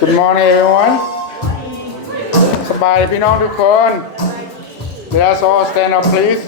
Good morning everyone สบายพี่น้องทุกคน Let us all stand up please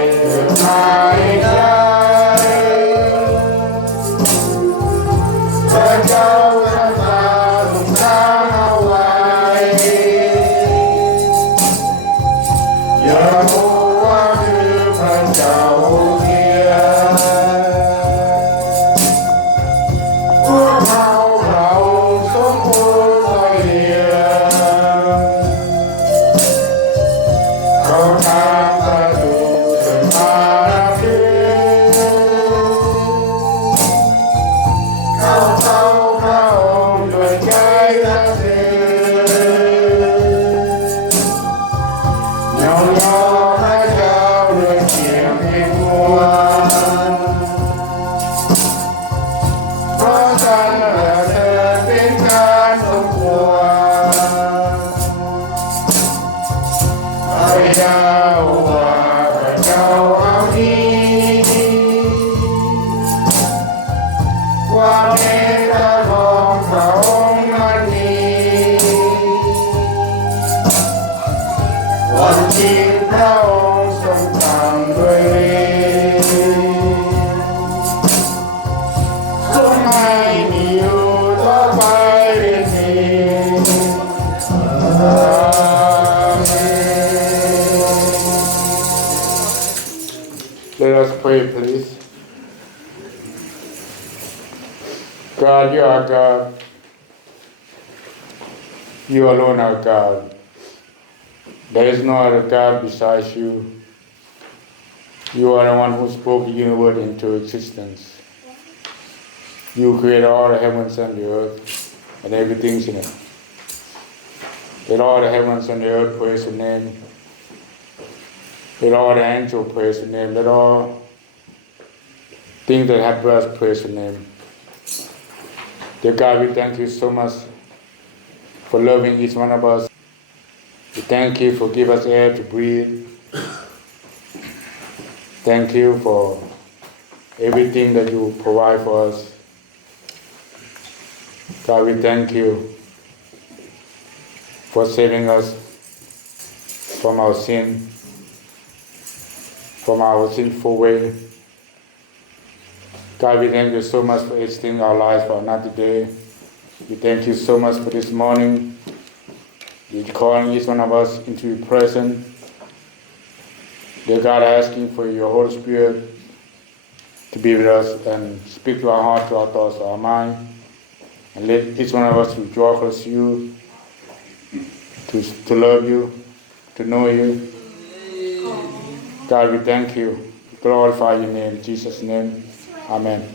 Amen. ยงเพลงมวลเพราะฉันและเธอเป็นการสมควรพระเจ้าว่าพระเจ้าเอาดีความเมตตาของพระองค์นั้นมีวันที่พระองค์ทรงตรัสด้วยฤทธิ์ทรงให้มีอยู่ต่อไปเรื่อยๆอาเมน Let us pray, please. God, you are God. You alone are God. There is no other God besides you. You are the one who spoke the universe into existence. You created all the heavens and the earth and everything in it. Let all the heavens and the earth praise your name. Let all the angels praise your name. Let all things that have breath praise your name. Dear God, we thank you so much for loving each one of us. We thank you for giving us air to breathe. Thank you for everything that you provide for us. God, we thank you for saving us from our sin, from our sinful way. God, we thank you so much for extending our lives for another day. We thank you so much for this morning. You're calling each one of us into your presence. Dear God, asking for your Holy Spirit to be with us and speak to our heart, to our thoughts, to our mind. And let each one of us to draw close to you, to love you, to know you. God, we thank you. We glorify your name. In Jesus' name, amen.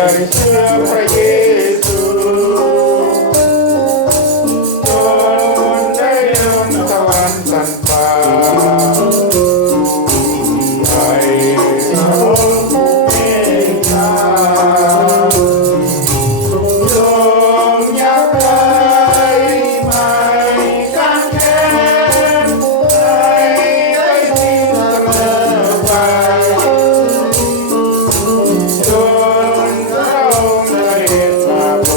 อย่าได้เชื่อพระเยซูจนได้ลืมสวรรค์สันฟ้าให้พระองค์เมตตาจงอย่าปล่อยไม่กังแค้นให้ได้สิ้นเสมอไปจนพระองค์เสด็จมาโปร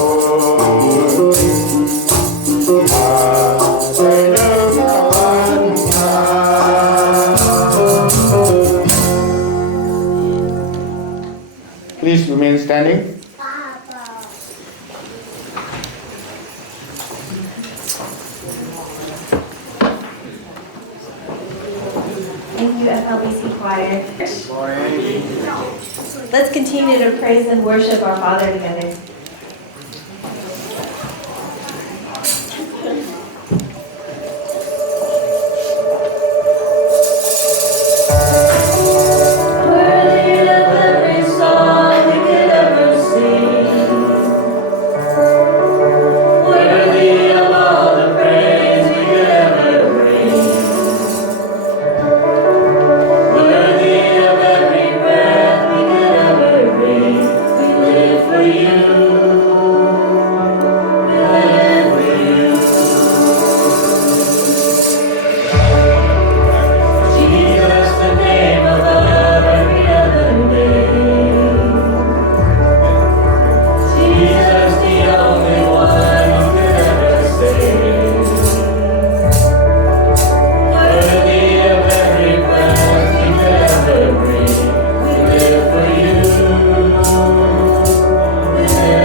ดมาได้ลืมสวรรค์ Please remain standing. Thank you, FLBC Choir. Let's continue to praise and worship our Father together. Worthy of every song we could ever sing. Worthy of all the praise we could ever bring. Worthy of every breath we could ever breathe. We live for you. We live for you. Jesus, the name above every other name. Jesus, the only one who could ever save. Worthy of every breath we could ever breathe. We live for you. We live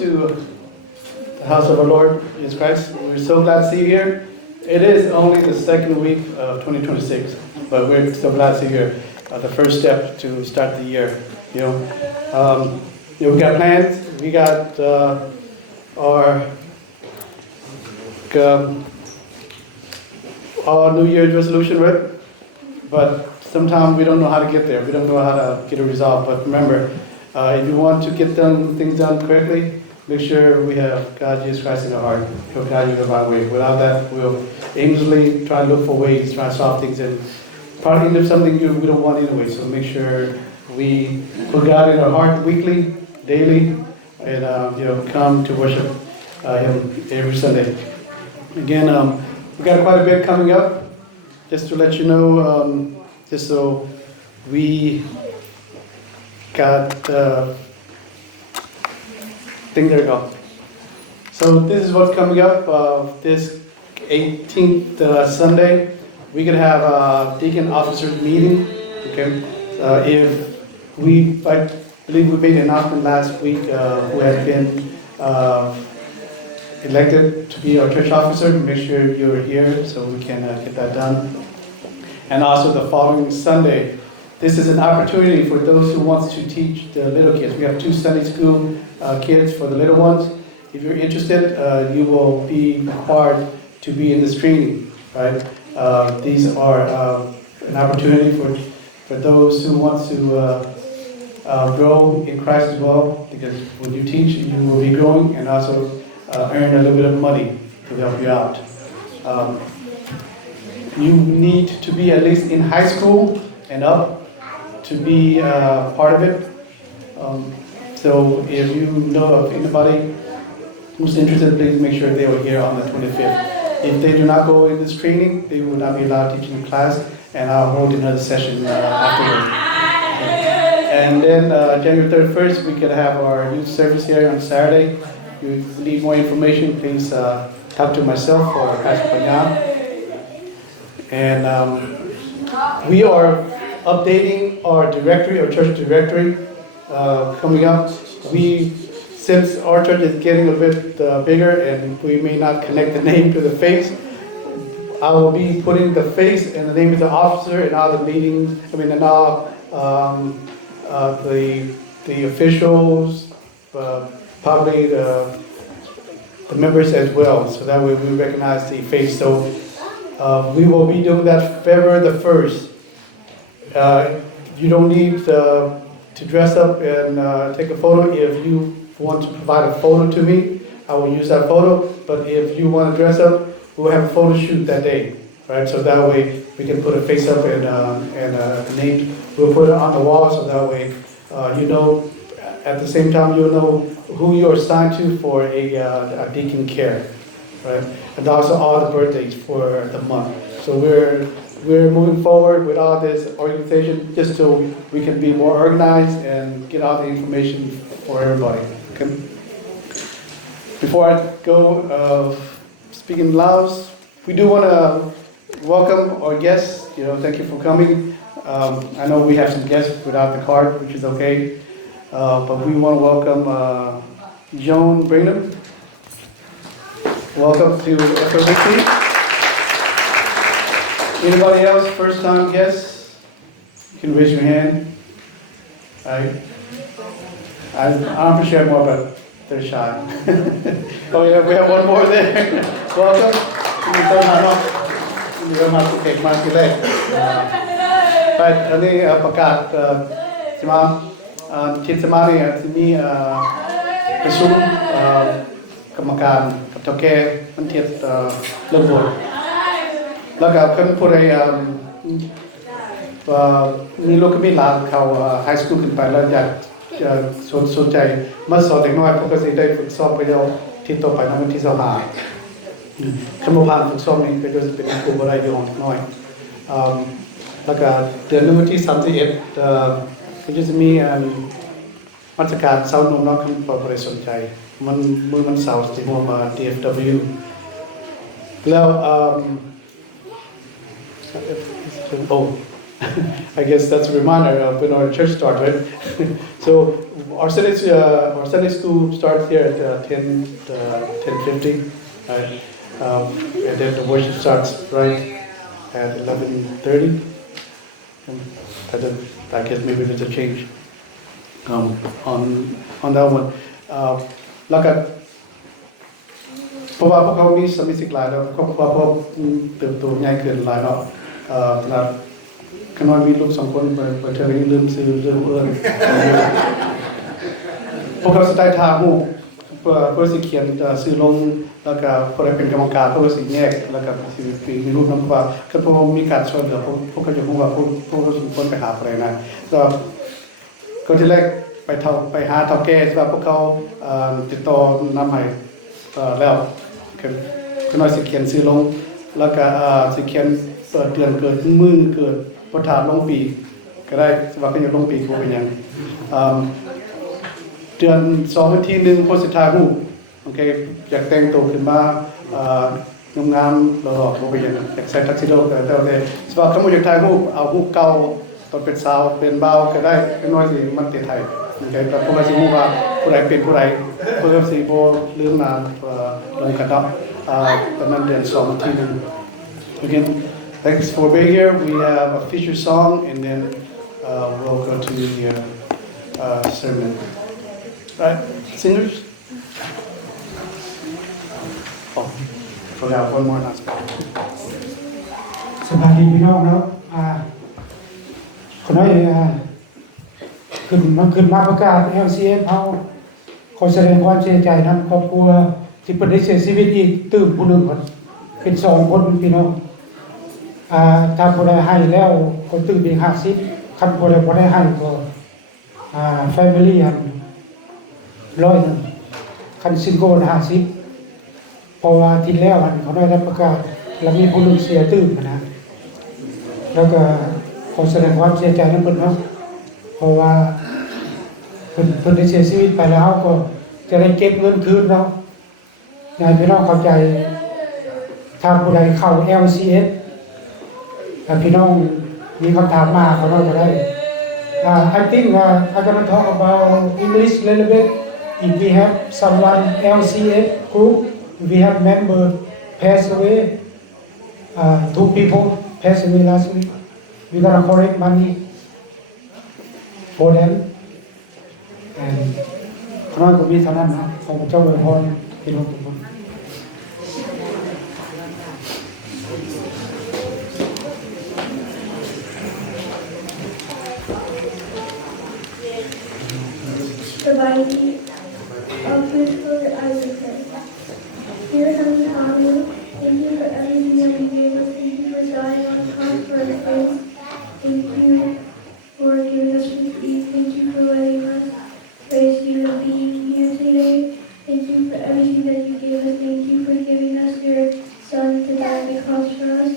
to the house of our Lord Jesus Christ. We're so glad to see you here. It is only the second week of 2026, but we're so glad to see you here. The first step to start the year. We got plans. We got our New Year's resolution, right? But sometimes we don't know how to get there. We don't know how to get a result. But remember, if you want to get things done correctly, make sure we have God, Jesus Christ in our heart. He'll guide you the right way. Without that, we'll aimlessly try to look for ways, try to solve things, and probably end up something we don't want anyway. So make sure we put God in our heart weekly, daily, and come to worship Him every Sunday. Again, we got quite a bit coming up. Just to let you know, just so we got thing there we go. So this is what's coming up. This 18th Sunday, we could have a deacon officers meeting. Okay, I believe we made an announcement last week who had been elected to be our church officer. Make sure you're here so we can get that done. And also the following Sunday, this is an opportunity for those who want to teach the little kids. We have 2 Sunday school kids for the little ones. If you're interested, you will be required to be in this training, right? These are an opportunity for those who want to grow in Christ as well, because when you teach, you will be growing and also earn a little bit of money to help you out. You need to be at least in high school and up to be part of it. So if you know of anybody who's interested, please make sure they are here on the 25th. If they do not go in this training, they will not be allowed teaching in class, and I'll hold another session afterwards. And then January 31st, we can have our youth service here on Saturday. If you need more information, please talk to myself or Pastor Panya. And we are updating our directory, our church directory, coming up. Since our church is getting a bit bigger and we may not connect the name to the face, I will be putting the face and the name of the officer in all the meetings, and all the officials, probably the members as well, so that way we recognize the face. So we will be doing that February the 1st. You don't need to dress up and take a photo. If you want to provide a photo to me, I will use that photo. But if you want to dress up, we'll have a photo shoot that day, right? So that way we can put a face up and a name. We'll put it on the wall, so that way at the same time you'll know who you're assigned to for a deacon care, right? And also all the birthdays for the month. So we're moving forward with all this organization just so we can be more organized and get all the information for everybody. Okay? Before I go speaking Laos, we do want to welcome our guests. Thank you for coming. I know we have some guests without the card, which is okay. But we want to welcome Joan Brigham. Welcome to FOBC. Anybody else, first time guests? You can raise your hand. I'm pretty sure more, but they're shy. Oh yeah, we have one more there. Welcome. Right, อันนี้ประกาศใช่ไหมที่สมาเนี่ยที่มีประชุมกรรมการกับเจ้าแก่มันเทียบเรื่องบทแล้วก็เพิ่นผู้ใดมีลูกมีหลานเขาไฮสคูลขึ้นไปแล้วอยากสนใจมาสอนเด็กน้อยปกติได้ฝึกซ้อมไปแล้วที่ต่อไปในวันที่25คำว่าผ่านฝึกซ้อมนี้เป็นครูบ่ได้อยู่ของเด็กน้อยแล้วก็เดือนวันที่31ก็จะมีมาตรการเสาร์นมน้องคำปรสนใจมันเสาร์ที่มา DFW แล้ว I guess that's a reminder of when our church starts, right? So our Sunday school starts here at 10:50, right? And then the worship starts right at 11:30. I guess maybe there's a change on that one. แล้วก็เพราะว่าพวกเขามีสมาชิกหลายแล้วครอบครัวพวกเติบโตใหญ่ขึ้นหลายแล้วขนาดขน้อยมีลูก2คนไปเทื่อนี้ลืมชื่อลืมเอิ้นพวกเขาสิได้ทาฮู้เพื่อสิเขียนชื่อลงแล้วก็ผู้ใดเป็นกรรมการเพื่อสิแยกแล้วก็สิมีรูปนำว่าคือพวกมีการช่วยเหลือพวกเขาจะรู้ว่าพวกเขาสมควรไปหาผู้ใดนะก็ที่แรกไปหาเฒ่าแก่ว่าพวกเขาติดต่อนำให้แล้วคือน้อยสิเขียนชื่อลงแล้วก็สิเขียนเปิดเดือนเกิดมื้อเกิดบ่ถามลงปีก็ได้ว่าเป็นลงปีก็เป็นหยังเดือน2วันที่1พฤศจิกายนโอเคอยากแต่งตัวขึ้นมางามๆหล่อๆบ่เป็นหยังอยากใส่ทักซิโดก็ได้สว่าคำว่าอยากถ่ายรูปเอารูปเก่าตอนเป็นสาวเป็นบ่าวก็ได้น้อยสิมันติดไทยโอเคแต่พวกเราสิรู้ว่าผู้ใดเป็นผู้ใดเพิ่นสิบ่ลืมนามลงกันเนาะประมาณเดือน2วันที่1 Again, thanks for being here. We have a feature song and then we'll go to the sermon. Right, singers? Oh, forgot one more announcement. สวัสดีพี่น้องเนาะคนน้อยขึ้นมาประกาศ LCF เฮาขอแสดงความเสียใจนำครอบครัวที่เพิ่นได้เสียชีวิตอีกตื่นผู้หนึงคนเป็น2คนพี่น้องถ้าผู้ใดให้แล้วก็ตื่นอีก50คันผู้ใดบ่ได้ให้ก็family อัน100นึงคันซิงโกน50เพราะว่าที่แล้วอันเขาได้รับประกาศแล้วมีผู้หนึงเสียตื่นนะแล้วก็ขอแสดงความเสียใจนำเพิ่นเนาะเพราะว่าเพิ่นได้เสียชีวิตไปแล้วก็จะได้เก็บเงินคืนเนาะอยากให้พี่น้องเข้าใจถ้าผู้ใดเข้า LCS ถ้าพี่น้องมีคำถามมาเขาก็ได้I think I'm going to talk about English a little bit. If we have someone LCS group, we have member pass away, 2 people passed away last week. We're going to collect money for them. And ขอก็มีเท่านั้นนะขอพระเจ้าอวยพรพี่น้องทุกคน The body of his Lord Isaac. Dear Heavenly Father, thank you for everything that you gave us. Thank you for dying on the cross for our sins. Thank you for giving us this peace. Thank you for letting us praise you and being here today. Thank you for everything that you gave us. Thank you for giving us your Son to die on the cross for us.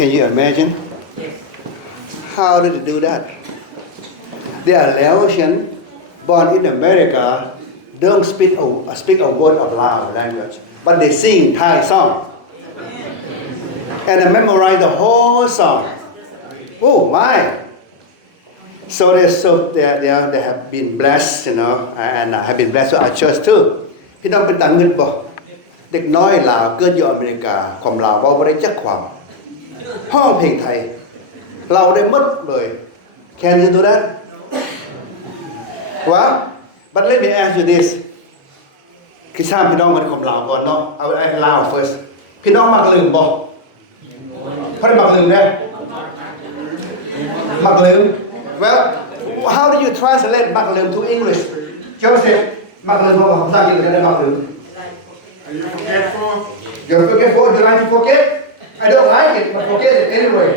Can you imagine? How did they do that? They are Laotian, born in America, don't speak a word of Lao language, but they sing Thai song. And they memorize the whole song. Oh my! So they have been blessed, you know, and have been blessed to our church too. พี่น้องเป็นตาเงินบ่เด็กน้อยลาวเกิดอยู่อเมริกาความลาวเว้าบ่ได้จักความห้องเพลงไทยเราได้หมดเลย Can you do that? Well, but let me ask you this. คือถามพี่น้องมันความลาวก่อนเนาะเอาลาว first พี่น้องมักลืมบ่เพิ่นมักลืมเด้มักลืม Well, how do you translate มักลืม to English? Joseph มักลืมภาษาอังกฤษได้มักลืม Are you forgetful? You're forgetful. You like to forget? I don't like it, but forget it anyway.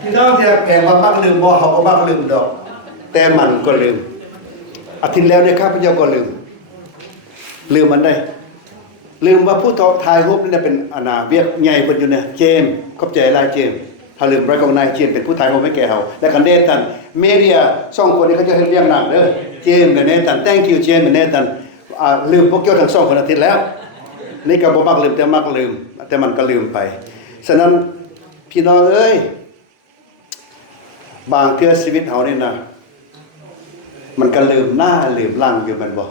พี่น้องที่แปลว่ามักลืมบ่เฮาบ่มักลืมดอกแต่มันก็ลืมอาทิตย์แล้วเนี่ยข้าพเจ้าก็ลืมมันได้ลืมว่าผู้ทายรูปนี่เป็นอนาเวียกใหญ่เพิ่นอยู่เนี่ยเจมส์ขอบใจหลายเจมส์ถ้าลืมไว้ของนายเจมส์เป็นผู้ทายรูปให้แก่เฮาและคันเดตันเมเดีย2คนนี้เขาจะเลี้ยงหนังเด้อเจมส์กับเนตัน Thank you เจมส์กับเนตันลืมพวกเจ้าทั้ง2คนอาทิตย์แล้วนี่ก็บ่มักลืมแต่มักลืมแต่มันก็ลืมไปฉะนั้นพี่น้องเอ้ยบางเทื่อชีวิตเฮานี่นะมันก็ลืมหน้าลืมหลังอยู่มันบ่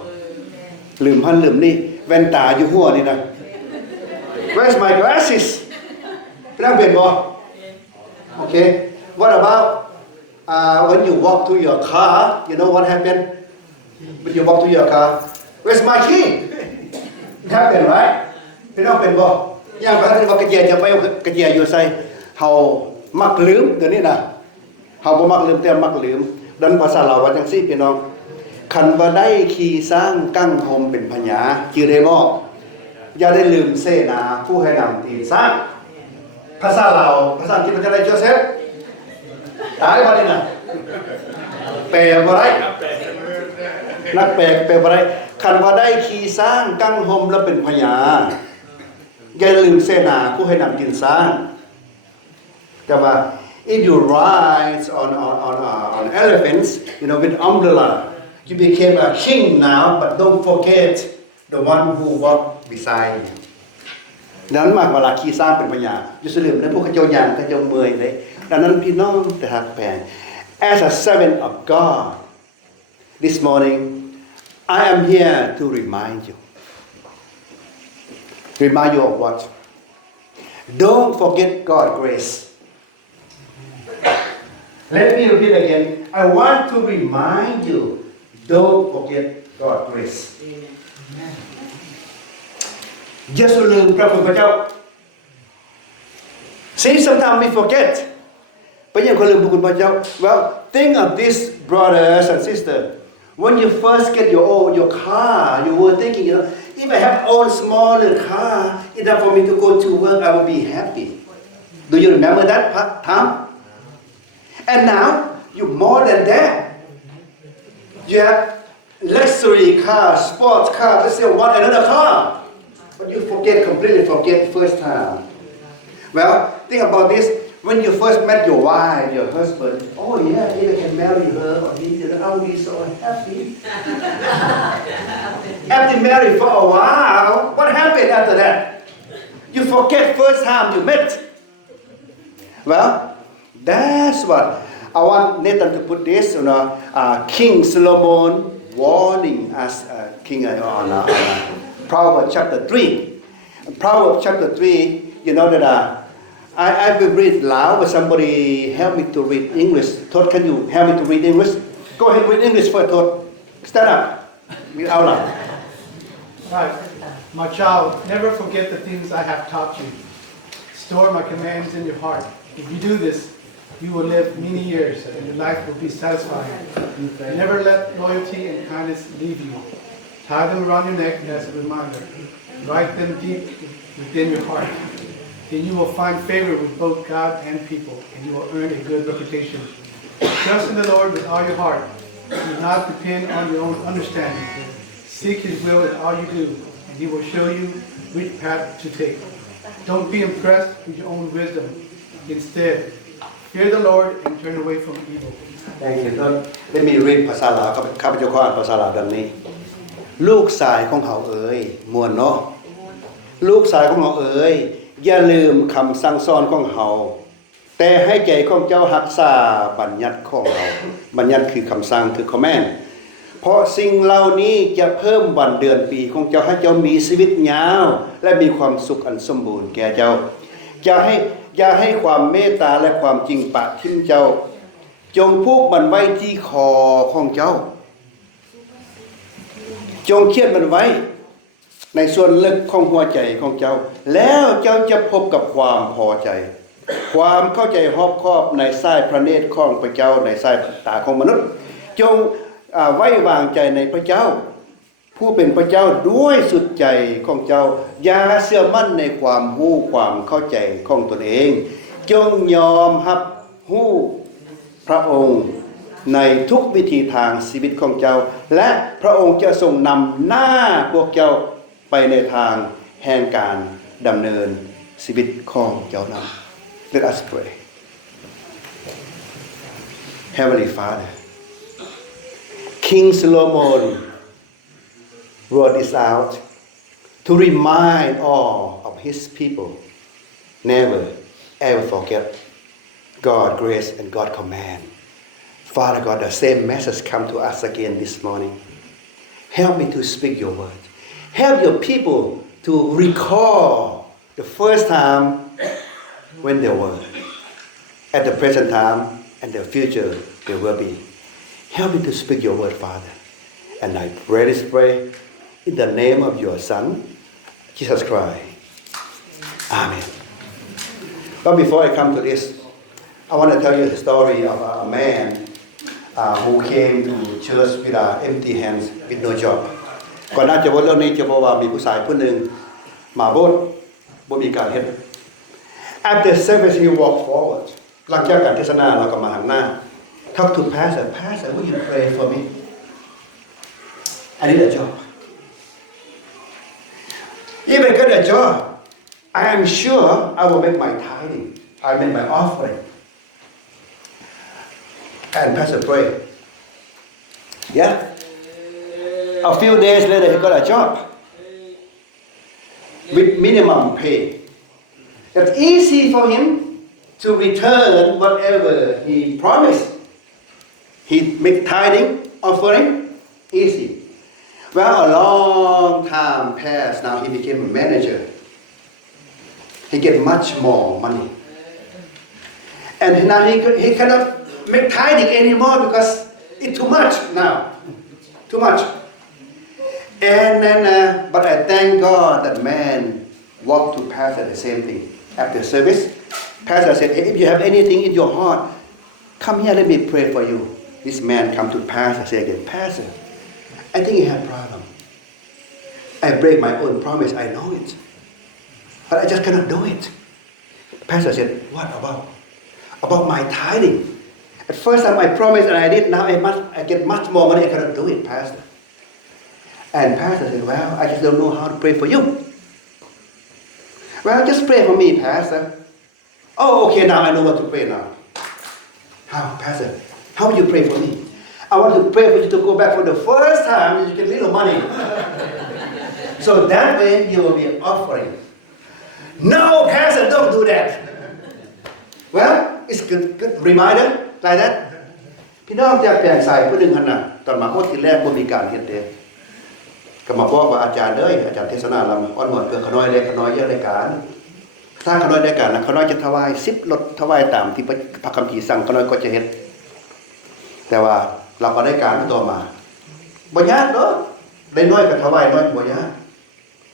ลืมพันลืมนี่แว่นตาอยู่หัวนี่นะ Where's my glasses พี่น้องเป็นบ่ Okay What about when you walk to your car you know what happened when you walk to your car Where's my key It happened right พี่น้องเป็นบ่อย่างบางทีว่ากระเจียจะไปกระเจียอยู่ใส่เฮามักลืมเดี๋ยวนี้นะเฮาบ่มักลืมแต่มักลืมดันภาษาลาวว่าจังซี่พี่น้องคันว่าได้ขี่สร้างกั้งหมเป็นพญาชื่อได้บ่อย่าได้ลืมเสนาผู้ให้นำตีนสร้างภาษาลาวภาษาอังกฤษมันจะได้โจเซฟตายบ่นี่น่ะแปลบ่ได้นักแปลบ่ได้คันว่าได้ขี่สร้างกั้งหมแล้วเป็นพญาอย่าลืมเสนาผู้ให้นำตีนสร้างแต่ว่าif you ride on elephants, you know, with umbrella, you became a king now, but don't forget the one who walked beside you. นั้นมากเวลาขี่สร้างเป็นพญาอย่าลืมนะพวกเขาเจ้าย่างเขาเจ้าเมื่อยเลยดังนั้นพี่น้องแต่หักแพง As a servant of God, this morning, I am here to remind you. Remind you of what? Don't forget God's grace.Let me repeat again. I want to remind you, don't forget God's grace. อย่าลืมพระคุณพระเจ้า See, sometimes we forget. ไปยังคนลืมพระคุณพระเจ้า Well, think of this, brothers and sisters. When you first get your car, you were thinking, you know, if I have own small little car, enough for me to go to work, I will be happy. Do you remember that time?And now, you more than that. You have luxury car, sports car, let's say want another car. But you completely forget first time. Well, think about this. When you first met your wife, your husband, oh yeah, if I can marry her or he, I'll be so happy. After married for a while, what happened after that? You forget first time you met. Well,That's what I want Nathan to put this on King Solomon warning us King on Proverbs chapter 3. Proverbs chapter 3, you know that I will read loud, but somebody help me to read English. Todd, can you help me to read English? Go ahead and read English first, Todd. Stand up. Read out loud. Right. My child, never forget the things I have taught you. Store my commands in your heart. If you do this,You will live many years, and your life will be satisfying. Never let loyalty and kindness leave you. Tie them around your neck as a reminder. Write them deep within your heart. Then you will find favor with both God and people, and you will earn a good reputation. Trust in the Lord with all your heart. Do not depend on your own understanding. Seek His will in all you do, and He will show you which path to take. Don't be impressed with your own wisdom. Instead, fear the Lord and turn away from evil. Thank you Lord Let me read ภาษาลาวข้าพเจ้าขออ่านภาษาลาวดังนี้ลูกชายของเฮาเอ๋ยม่วนเนาะลูกชายของเฮาเอ๋ยอย่าลืมคำสั่งสอนของเฮาแต่ให้ใจของเจ้ารักษาบัญญัติของเฮาบัญญัติคือคำสั่งคือ command เพราะสิ่งเหล่านี้จะเพิ่มวันเดือนปีของเจ้าให้เจ้ามีชีวิตยาวและมีความสุขอันสมบูรณ์แก่เจ้าอย่าให้ความเมตตาและความจริงปะทิ่มเจ้าจงผูกมันไว้ที่คอของเจ้าจงเขียนมันไว้ในส่วนลึกของหัวใจของเจ้าแล้วเจ้าจะพบกับความพอใจความเข้าใจรอบคอบในสายพระเนตรของพระเจ้าในสายตาของมนุษย์จงไว้วางใจในพระเจ้าผู้เป็นพระเจ้าด้วยสุดใจของเจ้าอย่าเชื่อมั่นในความรู้ความเข้าใจของตนเองจงยอมรับรู้พระองค์ในทุกวิธีทางชีวิตของเจ้าและพระองค์จะทรงนำหน้าพวกเจ้าไปในทางแห่งการดำเนินชีวิตของเจ้านั้น Let us pray Heavenly Father King Solomon wrote this out to remind all of his people never ever forget God's grace and God's command. Father God, the same message come to us again this morning. Help me to speak your word. Help your people to recall the first time when they were, at the present time, and the future they will be. Help me to speak your word, Father. And I pray this prayer in the name of your Son, Jesus Christ. Amen. But before I come to this, I want to tell you the story of a man who came to church with empty hands, with no job. ก่อนหน้าจะบอกเรื่องนี้จะบอกว่ามีผู้ชายผู้หนึ่งมาโบสถ์บ่มีการเฮ็ด After service he walked forward. หลังจากการเทศนาเราก็มาหันหน้า Talk to pastor. Pastor, will you pray for me? I need a job. If I get a job, I am sure I will make my tithing. I make my offering. And pastor pray. Yeah. A few days later, he got a job with minimum pay. It's easy for him to return whatever he promised. He make tithing, offering, easy. Well, a long time passed. Now he became a manager. He get much more money. And now he cannot make tithing anymore because it's too much now. Too much. And then, but I thank God that man walked to pastor the same thing. After service, pastor said, hey, if you have anything in your heart, come here, let me pray for you. This man come to pastor and say again, Pastor, I think you have a problem. I break my own promise, I know it. But I just cannot do it. Pastor said, what about? About my tithing. At first time I promised and I did, now I get much more money, I cannot do it, Pastor. And Pastor said, well, I just don't know how to pray for you. Well, just pray for me, Pastor. Oh, okay, now I know what to pray now. How, Pastor? How will you pray for me? I want to pray for you to go back for the first time and you get little money. So that way you will be offering. No, Pastor, don't do that. Well, it's good reminder like that. พี่น้องจากแปลงสายผู้หนึ่งหั่นน่ะตอนมาโฮดทีแรกบ่มีการเฮ็ดเด้ก็มาบอกว่าอาจารย์เอ้ยอาจารย์เทศนาลำอ้อนหมดเพื่อขน้อยเล็กขน้อยเยอะรายการถ้าขน้อยรายการนะขน้อยจะถวาย10รถถวายตามที่พระคัมภีร์สั่งขน้อยก็จะเฮ็ดแต่ว่าเราก็ได้การต่อมาบ่ยากเนาะได้น้อยก็ถวายน้อยบ่ยาก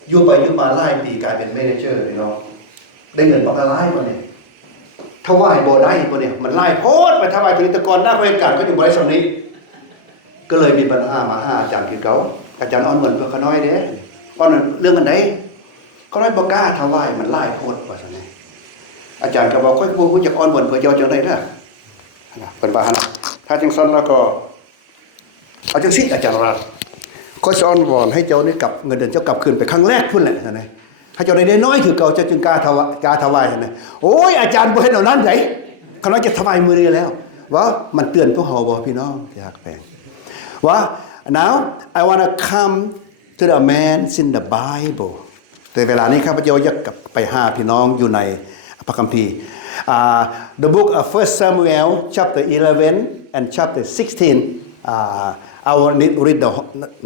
อยู่ไปอยู่มาหลายปีกลายเป็นแมเนเจอร์พี่น้องได้เงินปากหลายบ่เนี่ยถวายบ่ได้บ่เนี่ยมันหลายโพดไปถวายถึงแต่ก่อนหน้าราชการก็อยู่บ่ได้ซั่นนี้ก็เลยมีปัญหามาหาอาจารย์คือเก่าอาจารย์อ้อนเงินเพื่อขน้อยเด้อ้อนเรื่องอันใดขน้อยบ่กล้าถวายมันหลายโพดว่าซั่นนี่อาจารย์ก็บอกค่อยบ่ฮู้จักอ้อนเงินเพื่อเจ้าจังได๋ล่ะเพิ่นว่าหั่นถ้าจังซั่นแล้วก็เอาจังซี่อาจารย์ว่าขอสอนวอนให้เจ้านี่กลับเงินเดือนเจ้ากลับคืนไปครั้งแรกพุ่นแหละซั่นนี่ ให้เจ้าได้น้อยคือเก่าจะจึงกล้าถวายนะโอ้ยอาจารย์บ่เห็นเอานั้นไดเขาน้อยจะถวายมื้อนี้แล้วว่ามันเตือนพวกเฮาบ่พี่น้องอยากแปลงว่า now I want to come to the man in the Bible แต่เวลานี้ข้าพเจ้าอยากกลับไปหาพี่น้องอยู่ในพระคัมภีร์ the book of 1 Samuel chapter 11 and chapter 16 I will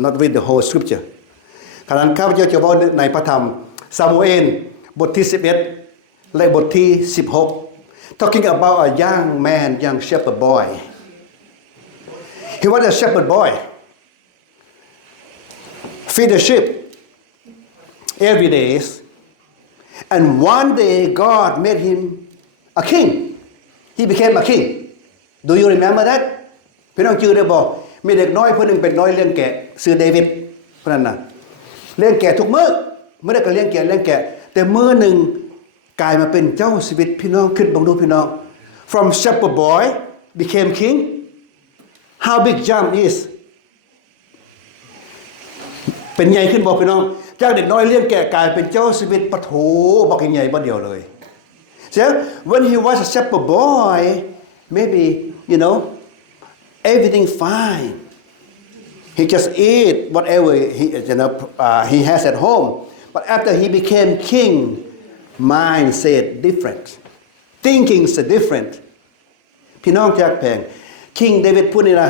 not read the whole scripture ขณะนั้นข้าพเจ้าจะบอกในพระธรรมซามูเอลบทที่11และบทที่16 talking about a young man young shepherd boy he was a shepherd boy feed the sheep every day and one day God made him a king he became a king do you remember that พี่น้องชื่อได้บ่มีเด็กน้อยผู้นึงเป็นน้อยเลี้ยงแกะชื่อเดวิดเพราะนั้นน่ะเลี้ยงแกะทุกมื้อไม่ได้ก็เลี้ยงแกะแต่มื้อนึงกลายมาเป็นเจ้าชีวิตพี่น้องคิดบ่ดูพี่น้อง from shepherd boy became king how big jump is เป็นใหญ่ขึ้นบ่พี่น้องจากเด็กน้อยเลี้ยงแกะกลายเป็นเจ้าชีวิตปะโถบักใหญ่บ่เดียวเลย so when he was a shepherd boy maybe you know everything fine he just eat whatever he has at home but after he became king mindset different thinking is different พี่น้องจากแพง King David พูดนี่นะ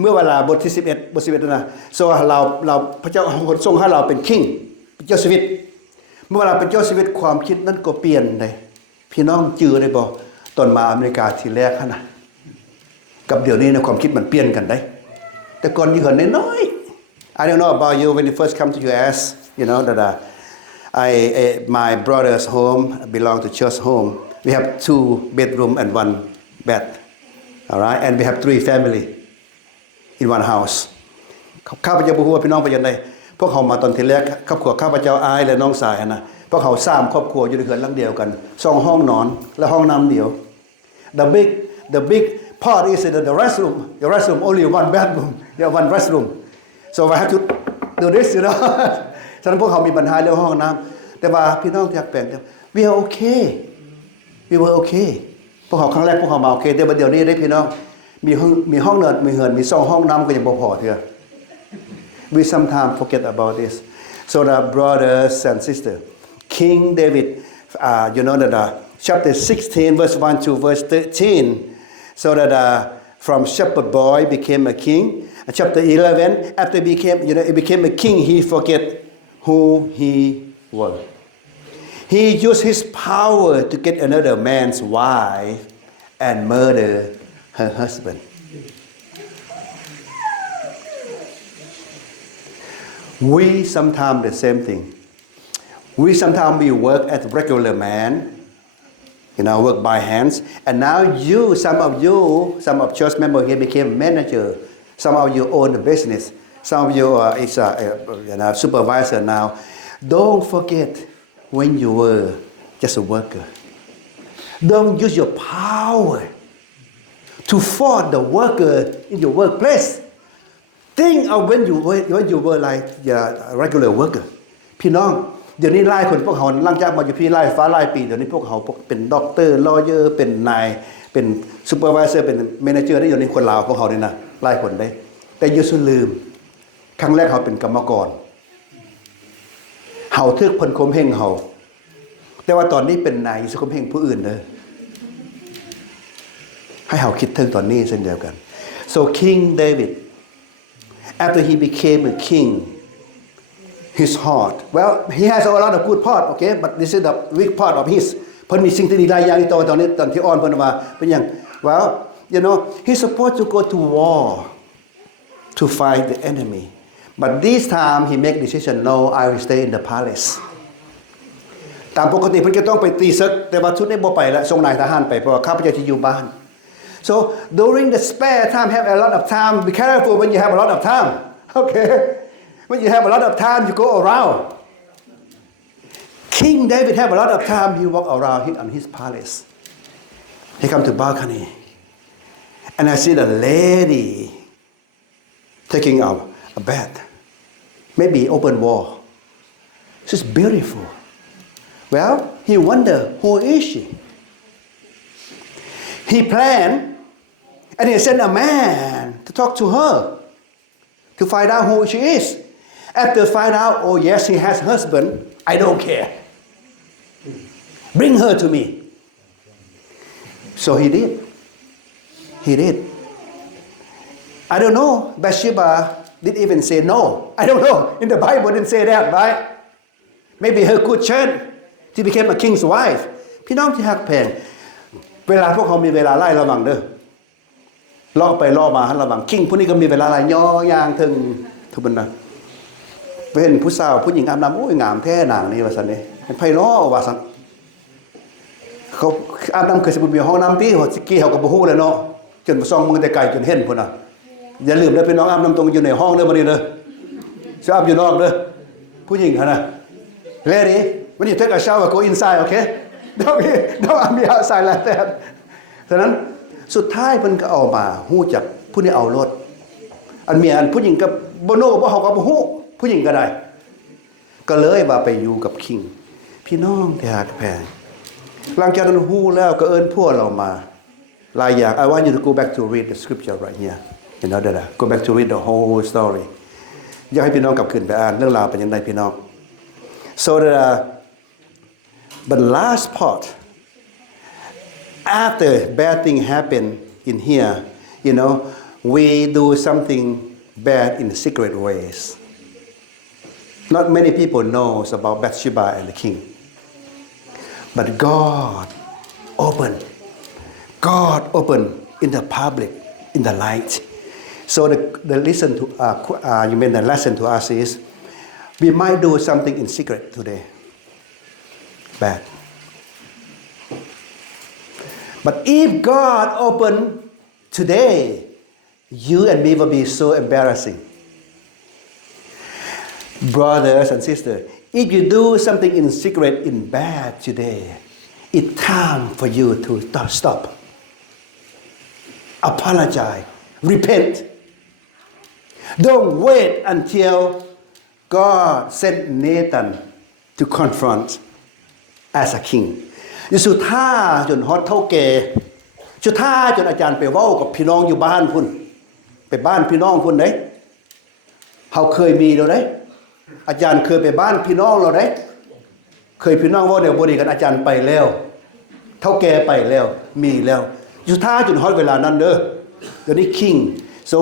เมื่อเวลาบทที่11บท11นะsoเราพระเจ้าทรงให้เราเป็น king เป็นเจ้าชีวิตเมื่อเวลาเป็นเจ้าชีวิตความคิดนั้นก็เปลี่ยนได้พี่น้องจื้อได้บ่ตอนมาอเมริกาทีแรกนะกับเดี๋ยวนี้ในความคิดมันเปลี่ยนกันได้แต่ก่อนอยู่กันน้อยๆ I don't know about you when you first come to US you know that my brother's home belong to church home we have 2 bedroom and 1 bed all right and we have 3 family in one house ข้าพเจ้าบ่ฮู้ว่าพี่น้องไปยังไดพวกเขามาตอนที่แรกครอบครัวข้าพเจ้าอายและน้องสายนะพวกเขา3ครอบครัวอยู่ในเรือนหลังเดียวกัน2ห้องนอนและห้องน้ำเดียว the big part is the restroom only 1 bedroom there 1 restroom so I have to do this you know ฉะนั้นพวกเขามีปัญหาเรื่องห้องน้ำแต่ว่าพี่น้องอยากแปลง we were okay พวกเขาครั้งแรกพวกเขามาโอเคแต่เดี๋ยวนี้ได้พี่น้องมีห้องนอนมีเฮือนมี2ห้องน้ำก็ยังบ่พอเทื่อ we sometimes forget about this so the brothers and sisters King David you know that chapter 16 verse 1 to verse 13 so that from shepherd boy became a king chapter 11 after he became a king he forget who he was he used his power to get another man's wife and murder her husband we sometimes the same thing we sometimes we work as a regular man work by hands and now some of church members here became manager some of you own the business some of you is a supervisor now don't forget when you were just a worker don't use your power to force the worker in your workplace think of when you were like a regular worker พี่น้องเดี๋ยวนี้หลายคนพวกเขาหลังจากมาอยู่พี่หลายฟ้าหลายปีเดี๋ยวนี้พวกเขาเป็นด็อกเตอร์ลอเยอร์เป็นนายเป็นซูเปอร์ไวเซอร์เป็นแมเนเจอร์ได้อยู่ในคนลาวพวกเขานี่นะหลายคนได้แต่อย่าสุลืมครั้งแรกเขาเป็นกรรมกรเฮาทึกเพิ่นข่มเหงเฮาแต่ว่าตอนนี้เป็นนายสิข่มเหงผู้อื่นเด้อให้เฮาคิดถึงตอนนี้เช่นเดียวกัน so King David after he became a king his heart well he has a lot of good part okay but this is the weak part of his เพิ่นมีสิ่งที่ดีหลายอย่างที่ตอนนี้ตอนที่อ่อนเพิ่นว่าเป็นหยัง well you know he's supposed to go to war to fight the enemy but this time he make decision no I will stay in the palace ตามปกติเพิ่นก็ต้องไปตีศึกแต่ว่าชุดนี้บ่ไปแล้วส่งนายทหารไปเพราะว่าข้าพเจ้าจะอยู่บ้าน so during the spare time have a lot of time be careful when you have a lot of time okay when you have a lot of time you go around King David have a lot of time he walk around on his palace he come to balcony and I see the lady taking a bath maybe open wall she's beautiful Well, he wondered, who is she? He planned, and he sent a man to talk to her, to find out who she is. After find out, oh yes, he has husband, I don't care. Bring her to me. So he did. He did. I don't know, Bathsheba didn't even say no. I don't know. In the Bible didn't say that, right? Maybe her good chance. She became a king's wife. พี่น้องที่ฮักแพงเวลาพวกเขามีเวลาไล่ระวังเด้อล่อไปล่อมาให้ระวังคิงผู้นี้ก็มีเวลาไล่ย่อย่างถึงทุกบันนะเป็นผู้สาวผู้หญิงอาบน้ำโอ้ยงามแท้นางนี่ว่าซั่นเด้เป็นไผล้อว่าซั่นเขาอาบน้ำเคยสิบ่มีห้องน้ำติสิกี้เฮาก็บ่ฮู้แล้วเนาะจนส่องมึงแต่ไกลจนเห็นพุ่นน่ะอย่าลืมเด้อพี่น้องอาบน้ำตรงอยู่ในห้องเด้อบัดนี้เด้อสิอาบอยู่นอกเด้อผู้หญิงหั่นน่ะ Lady when you take a shower go inside okay don't ask me outside like that ฉะนั้นสุดท้ายเพิ่นก็เอามาฮู้จักผู้นี้เอารถอันเมียอันผู้หญิงก็บ่โนบ่เฮาก็บ่ฮู้ผู้หญิงก็ได้ก็เลยว่าไปอยู่กับคิงพี่น้องที่ฮักแพงหลังจากนั้นฮู้แล้วก็เอิ้นพวกเรามาหลายอย่าง I want you to go back to read the scripture right here you know that go back to read the whole story อยากให้พี่น้องกลับขึ้นไปอ่านเรื่องราวเป็นจังได๋พี่น้อง so that but last part after bad thing happen in here you know we do something bad in secret ways not many people knows about Bathsheba and the king but God opened in the public in the light so the lesson to you mean the lesson to us is we might do something in secret today bad but if God opened today you and me will be so embarrassing brothers and sisters if you do something in secret in bad today it's time for you to stop apologize repent don't wait until God sent Nathan to confront as a king อยู่สุดท้าจนฮอดเท่าแก่สุดท้าจนอาจารย์ไปเว้ากับพี่น้องอยู่บ้านพุ่นไปบ้านพี่น้องพุ่นเด้เฮาเคยมีแล้วเด้อาจารย์เคยไปบ้านพี่น้องเราเด้เคยพี่น้องเว้าเดี๋ยวบ่ดีกันอาจารย์ไปแล้วเท่าแก่ไปแล้วมีแล้วสุดท้าจนฮอดเวลานั้นเด้อเดี๋ยวนี้ king so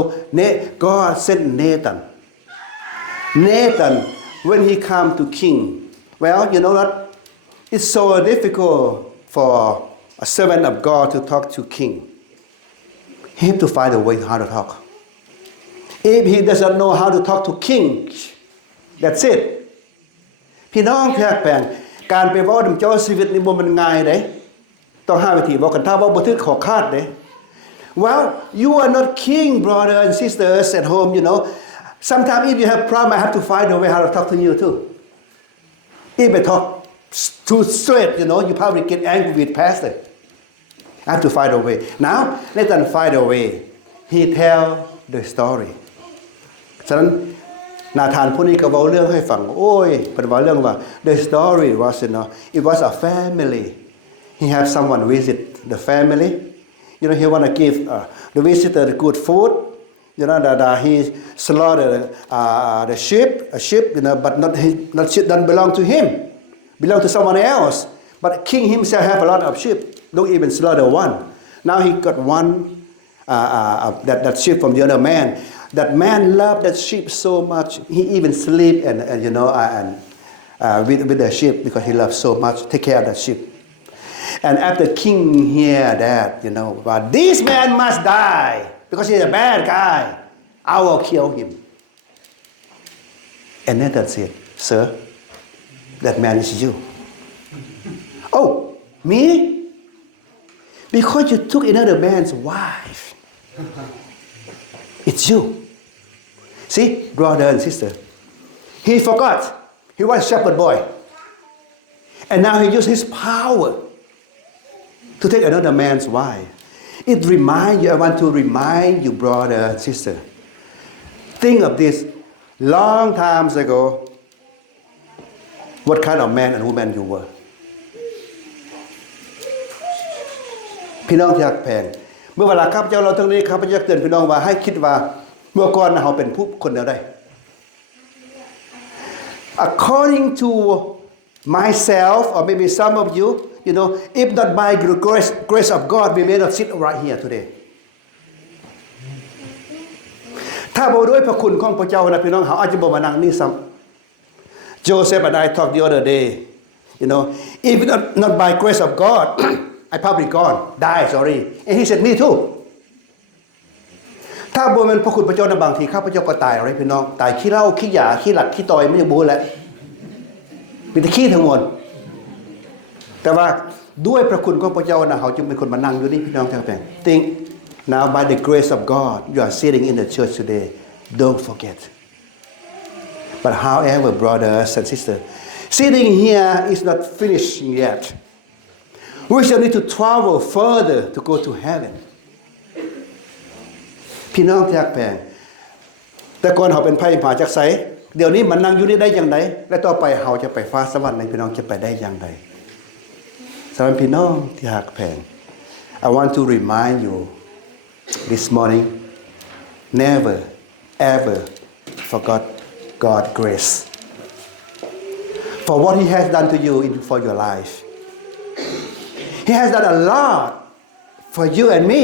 God sent Nathan when he come to king well you know what it's so difficult for a servant of God to talk to king he have to find a way how to talk if he doesn't know how to talk to king that's it พี่น้องแพกแปลงการไปเว้านำเจ้าชีวิตนี่บ่มันง่ายเด้ต้องหาวิธีเว้ากันถ้าเว้าบ่ถึกขอคาดเด้ well you are not king brother and sisters at home you know sometimes if you have problem I have to find a way how to talk to you too if I talk too straight you know you probably get angry with pastor I have to find a way now let them find a way he tell the story ฉะนั้นนาธานผู้นี้ก็เว้าเรื่องให้ฟังโอ้ยเพิ่นเว้าเรื่องว่า the story was you know it was a family he have someone visit the family you know he want to give the visitor the good food you know that he slaughtered the sheep a sheep you know but not sheep doesn't belong to him belong to someone else but king himself have a lot of sheep don't even slaughter one now he got one that sheep from the other man that man loved that sheep so much he even sleep and you know and with the sheep because he loved so much take care of the sheep and after king hear that you know but this man must die because he's a bad guy I will kill him and Nathan said sir that man is you oh me because you took another man's wife it's you see brother and sister he forgot he was a shepherd boy and now he used his power to take another man's wife it remind you I want to remind you brother and sister think of this long times ago what kind of man and woman you were พี่น้องที่รักแพงเมื่อเวลาข้าพเจ้าเราทั้งนี้ข้าพเจ้าเตือนพี่น้องว่าให้คิดว่าเมื่อก่อนเราเป็นผู้คนแนวใด according to myself or maybe some of you you know if not by grace of God we may not sit right here today ถ้าบ่ด้วยพระคุณของพระเจ้านะพี่น้องเฮาอาจจะบ่มานั่งนี่ซ้ำ Joseph and I talked the other day you know if not by grace of God I probably gone die sorry and he said me too ถ้าบ่แม่นพระคุณพระเจ้านะบางทีข้าพเจ้าก็ตายอะไรพี่น้องตายขี้เหล้าขี้ยาขี้หลักขี้ต่อยไม่บ่แหละมีแต่ขี้ทั้งหมดแต่ว่าด้วยพระคุณของพระเจ้านะเฮาจึงเป็นคนมานั่งอยู่นี่พี่น้องทั้งแปลง think now by the grace of God you are sitting in the church today don't forget but however brothers and sisters sitting here is not finished yet we still need to travel further to go to heaven พี่น้องที่รักแพงแต่ก่อนเขาเป็นไผผาจักไสเดี๋ยวนี้มันนั่งอยู่นี่ได้อย่างไรและต่อไปเขาจะไปฟ้าสวรรค์ในพี่น้องจะไปได้อย่างไรสำหรับพี่น้องที่รักแพง I want to remind you this morning never ever forget God's grace for what he has done to you for your life he has done a lot for you and me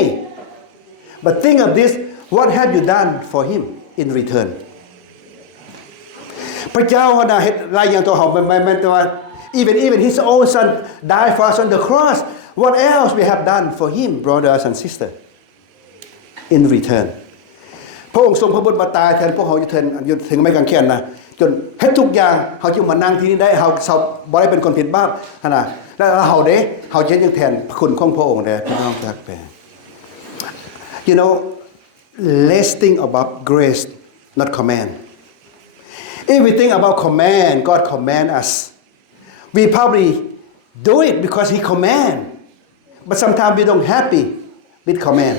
but think of this what have you done for him in return พระเจ้าน่ะเฮ็ดหลายอย่างต่อเฮาแม่นแต่ว่า even his own son died for us on the cross what else we have done for him brothers and sisters in return พระองค์ทรงพระบุตรมาตายแทนพวกเฮาอยู่ถึงไม้กางเขนนะจนเฮ็ดทุกอย่างเฮาจึงมานั่งที่นี่ได้เฮาบ่ได้เป็นคนผิดบาปหั่นน่ะแล้วเฮาเด้เฮาเฮ็ดอย่างแทนพระคุณของพระองค์เด้พี่น้องรักแปล you know let's think about grace not command if we think about command God command us we probably do it because he command but sometimes we don't happy with command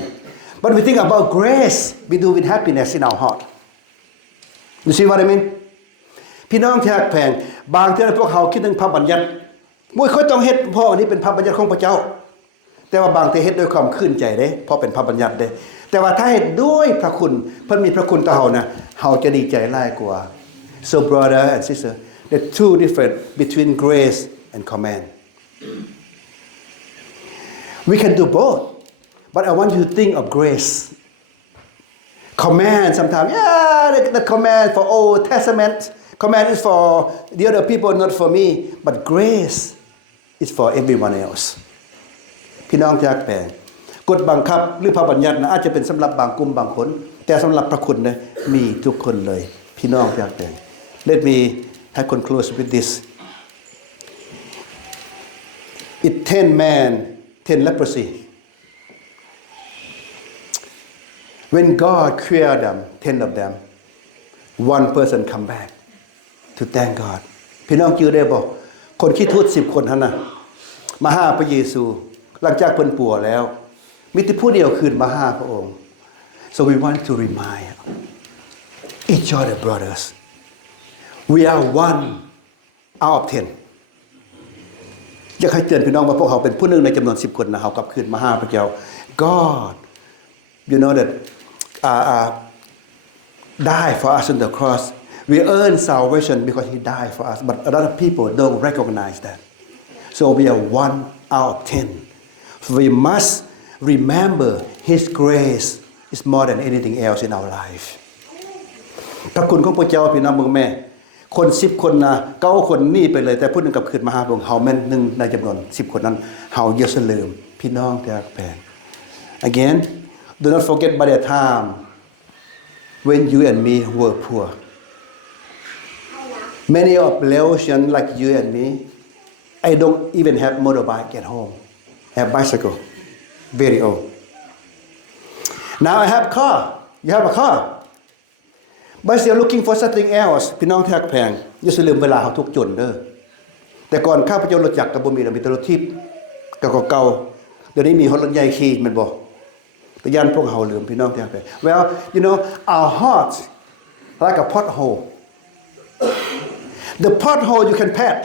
but we think about grace we do with happiness in our heart you see what I mean พี่น้องที่รักแพงบางทีพวกเขาคิดถึงพระบัญญัติบ่ค่อยต้องเฮ็ดเพราะอันนี้เป็นพระบัญญัติของพระเจ้าแต่ว่าบางทีเฮ็ดด้วยความขื่นใจเด้เพราะเป็นพระบัญญัติเด้แต่ว่าถ้าเฮ็ดด้วยพระคุณเพิ่นมีพระคุณต่อเฮานะเฮาจะดีใจหลายกว่า so brother and sister the two different between grace and command we can do both but I want you to think of grace command sometimes the command for Old Testament command is for the other people not for me but grace is for everyone else พี่น้องที่รักแพงกฎบังคับหรือพระบัญญัตินะอาจจะเป็นสำหรับบางกลุ่มบางคนแต่สำหรับพระคุณนะมีทุกคนเลยพี่น้องที่รักแพง let me have conclude with this it 10 man 10 leprosy when God cleared them 10 of them one person come back to thank God พี่น้องจื้อได้บ่คนขี้ทูต10คนหั่นน่ะมาหาพระเยซูหลังจากเพิ่นป่วยแล้วมีแต่ผู้เดียวคืนมาหาพระองค์ so we want to remind each other brothers we are one out of 10อยากให้เตือนพี่น้องว่าพวกเขาเป็นผู้หนึ่งในจำนวน10คนนะเฮากลับคืนมาหาพระเจ้า God you know that died for us on the cross we earn salvation because he died for us but a lot of people don't recognize that so we are one out of 10 we must remember his grace is more than anything else in our life พระคุณของพระเจ้าพี่น้องเมืองแม่คน10คนนะ9คนหนีไปเลยแต่ผู้นึงกลับคืนมาหาพระองค์เฮาแม่น1ในจำนวน10คนนั้นเฮาอย่าลืมพี่น้องที่รักแพง again do not forget by the time when you and me were poor many of Laotians like you and me I don't even have motorbike at home I have bicycle very old now I have car you have a car but still looking for something else พี่น้องที่รักแพงอย่าลืมเวลาเฮาทุกข์จนเด้อแต่ก่อนข้าพเจ้ารถจักรก็บ่มีมีแต่รถทิพย์เก่าๆเดี๋ยวนี้มีรถใหญ่ขี่แม่นบ่แต่ย่านพวกเฮาลืมพี่น้องที่รักแพง well you know our heart like a pothole the pothole you can pat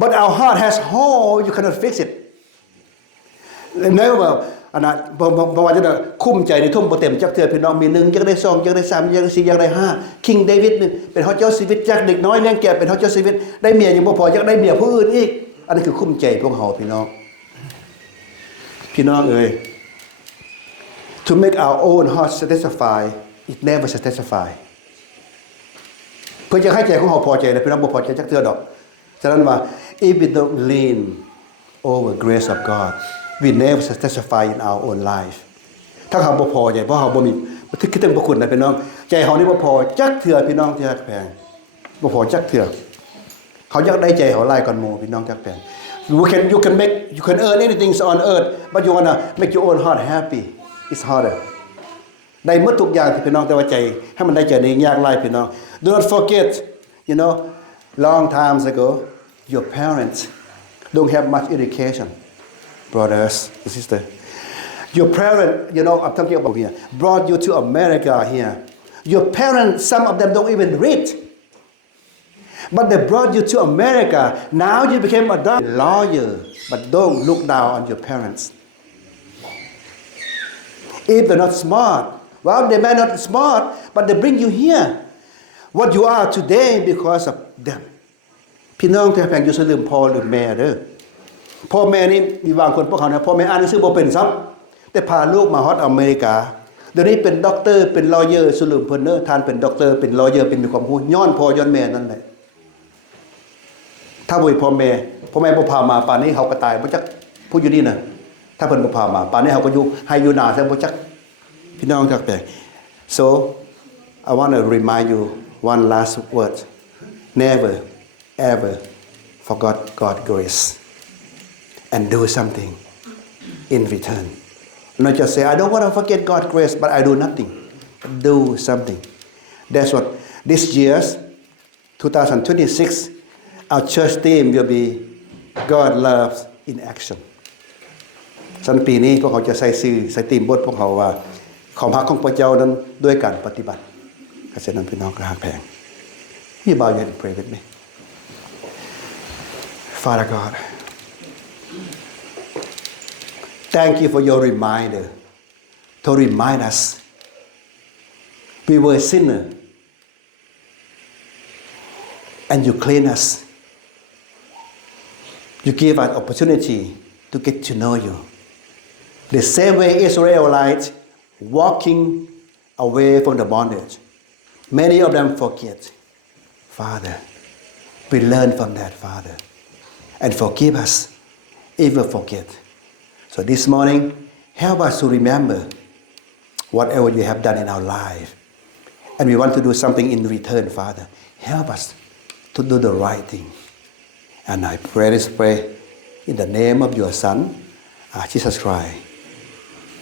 but our heart has hole you cannot fix it แน่ว่าอันนั้นบ่ว่าจะคุ้มใจในทุ่มบ่เต็มจักเทื่อพี่น้องมี1จักได้2จักได้3จักได้4จักได้5คิงเดวิดนี่เป็นเฮาเจ้าชีวิตจากเด็กน้อยเลี้ยงแก่เป็นเฮาเจ้าชีวิตได้เมียยังบ่พอจักได้เมียผู้อื่นอีกอันนี้คือคุ้มใจพวกเฮาพี่น้องเอ้ย to make our own heart satisfy it never satisfy เพื่อจะให้ใจของเฮาพอใจนะพี่น้องบ่พอใจจักเทื่อดอกฉะนั้นว่า if we don't lean over grace of God we never satisfy in our own life ถ้าเฮาบ่พอใจเพราะเฮาบ่มีคิดถึงพระคุณนะพี่น้องใจเฮานี่บ่พอจักเทื่อพี่น้องที่รักแพงบ่พอจักเทื่อเขาอยากได้ใจเฮาหลายกว่าหมู่พี่น้องจักแพงyou can earn anything on earth but you want to make your own heart happy it's harder ได้หมดทุกอย่างพี่น้องแต่ว่าใจให้มันได้ใจนี่ยากหลายพี่น้อง do not forget long times ago your parents don't have much education brothers and sisters your parents I'm talking about here brought you to America here your parents some of them don't even read but they brought you to America now you became a lawyer but don't look down on your parents if they're not smart well they may not be smart but they bring you here what you are today because of them พี่น้องที่แพงอยู่ลืมพ่อหรือแม่เด้อพ่อแม่นี่มีบางคนพวกเขานะพ่อแม่อ่านหนังสือบ่เป็นซ้ำแต่พาลูกมาฮอดอเมริกาเดี๋ยวนี้เป็นด็อกเตอร์เป็นลอเยอร์สุลืมเพิ่นเด้อท่านเป็นด็อกเตอร์เป็นลอเยอร์เป็นมีความรู้ย้อนพ่อย้อนแม่นั่นแหละถ้าบ่พ่อแม่บ่พามาป่านนี้เฮาก็ตายบ่จักผู้อยู่นี่น่ะถ้าเพิ่นบ่พามาป่านนี้เฮาก็อยู่ให้อยู่นาซะบ่จักพี่น้องจักแปลก so I want to remind you one last word never ever forget God's grace and do something in return not just say I don't want to forget God's grace but I do nothing do something that's what this year's 2026 our church theme will be God loves in action สันปีนี้พวกเขาจะใส่ธีมบทพวกเขาว่าความรักของพระเจ้านั้นด้วยการปฏิบัติก็ฉะนั้นพี่น้องก็ฮักแพงYou bow your head and pray with me. Father God, thank you for your reminder to remind us we were sinners and you clean us. You give us opportunity to get to know you. The same way Israelites walking away from the bondage, many of them forget.Father, we learn from that, Father, and forgive us if we forget. So this morning, help us to remember whatever you have done in our life. And we want to do something in return, Father. Help us to do the right thing. And I pray this prayer in the name of your Son, Jesus Christ.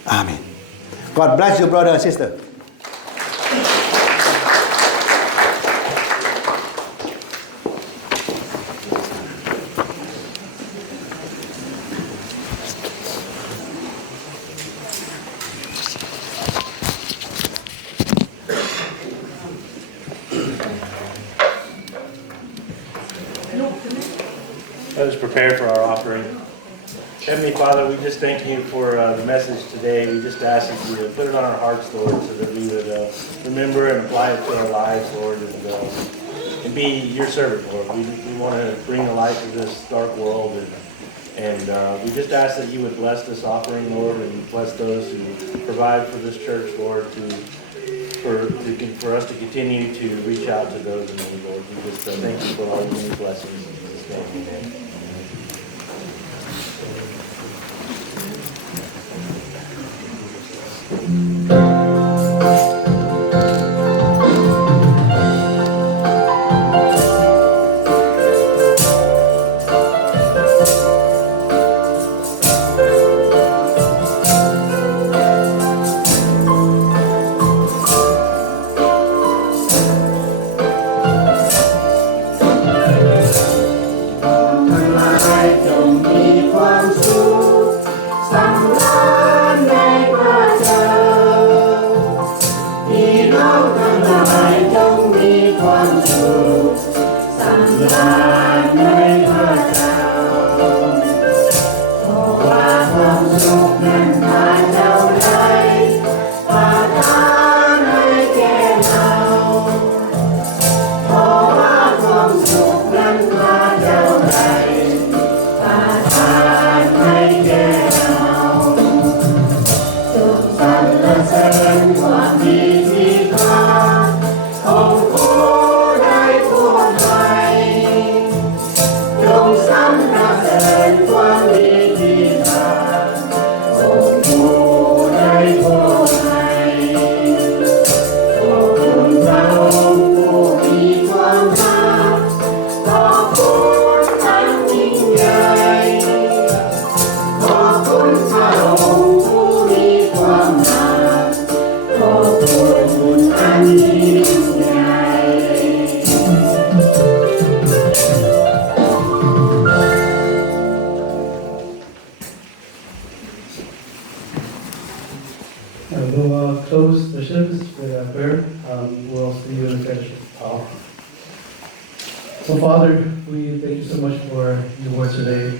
Amen. God bless you, brother and sister. Let us prepare for our offering. Heavenly Father, we just thank you for the message today. We just ask that you would put it on our hearts, Lord, so that we would remember and apply it to our lives, Lord, and be your servant, Lord. We want to bring the light to this dark world, and we just ask that you would bless this offering, Lord, and bless those who provide for this church, Lord, for us to continue to reach out to those in need, Lord. We just thank you for all your blessings. In Jesus' name, amen. will close the service with a prayer. We'll see you in the fellowship hall. So, Father, we thank you so much for your words today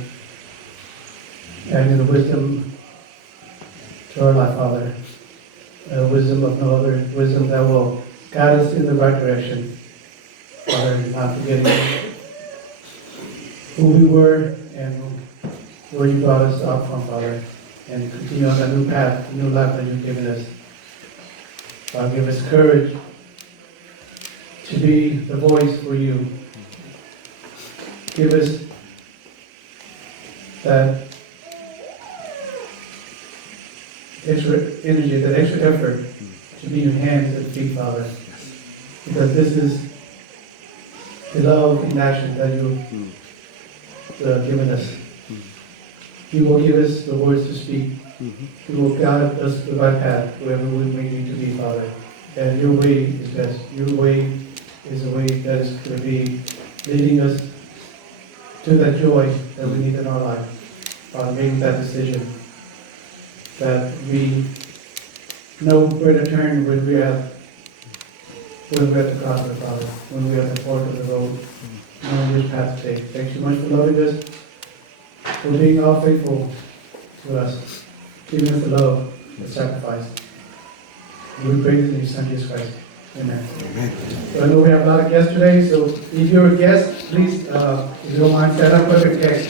and the wisdom to our life, Father. Wisdom of no other, wisdom that will guide us in the right direction. Father, not forgetting who we were and where you brought us up from, Father, and continue on that new path, the new life that you've given us. Father, give us courage to be the voice for you. Give us that extra energy, that extra effort to be your hands and feet, Father. Because this is the love in action that you've given us. You will give us the words to speak. You will guide us the right path, wherever we may need to be, Father. And your way is best. Your way is the way that is going to be leading us to that joy that we need in our life. Father, make that decision that we know where to turn when we're at the cross of the Father, when we're at the fork of the road, knowing which path to take. Thanks so much for loving us, for being all faithful to us, giving us the love, the sacrifice. And we praise in your Son, Jesus Christ. Amen. So I know we have a lot of guests today, so if you're a guest, please, if you don't mind, stand up for the cake.